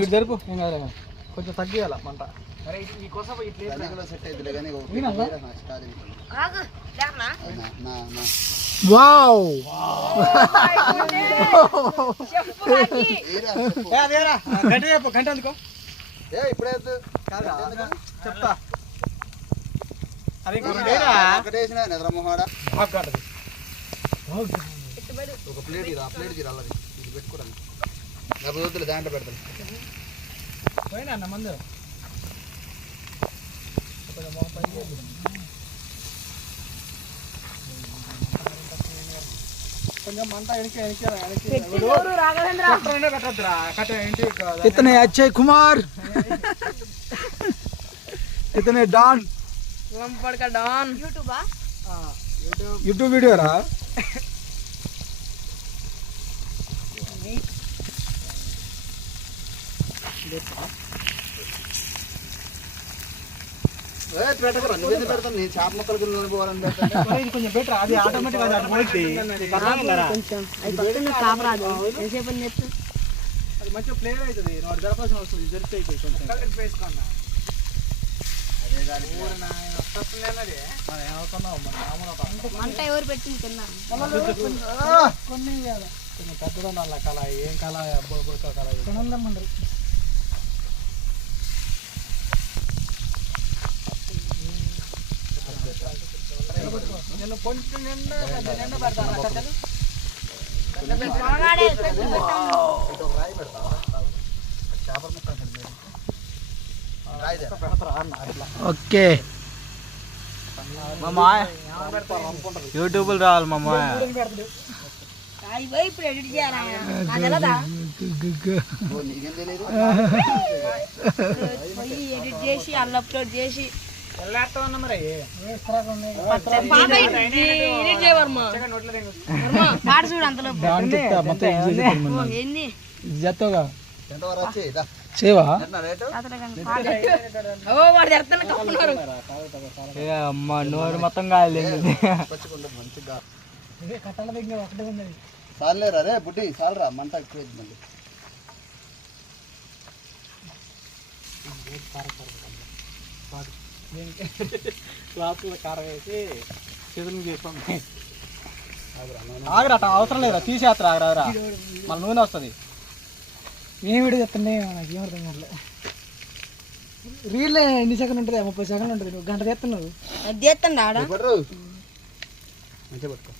ఇటు జరుపు ఏం కాదు కొంచెం తగ్గియాల మంట. వావ్ గంట అందుకో చెప్తా. అది ఒక ప్లేట్ ఇది పెట్టుకోరా దాంట్లో పెడతాను పోయినా అన్న మందు కొంచెం మంట इतने अच्छे कुमार इतने डॉन का डॉन यूट्यूब वीडियो रहा చేప మొక్కలు కొంచెం బెటర్ అది ఆటోమేటిక్ అది మంచిగా ఫ్లేవర్ అవుతుంది. వాడు జరపాల్సిన వస్తుంది జరిపి మంట ఎవరు పెట్టింది కింద కొన్ని కొంచెం పెద్దదన్న అలా కళ ఏం కళ బుడక కళ కొనందమ్మండ్రి. నేను కొంచెం నిండా పెడతాను కట్టెలు. ఓకే యూట్యూబ్ రావాలి మా ఎడిట్ చేసి అలా అప్లోడ్ చేసి చేవా అమ్మ నోరు మొత్తం కాలేదు. కట్టాల దగ్గర ఒకటే ఉంది. సాలేరా రే బుడ్డి సాలరా మంట ఎక్కువ మళ్ళీ క్లాసులో కారం వేసి చేతులు చేసుకోండి. ఆగరాట అవసరం లేదా తీసేస్తారు ఆగరా మన నూనె వస్తుంది. ఏం వీడియో చెప్తున్నాయి నాకు ఏమర్థం కావట్లే. రీల్ ఎన్ని సెకండ్ ఉంటుంది? 30 సెకండ్లు ఉంటుంది. గంట తీస్తున్నావు తీస్తుండ మంచిగా పట్టుకో.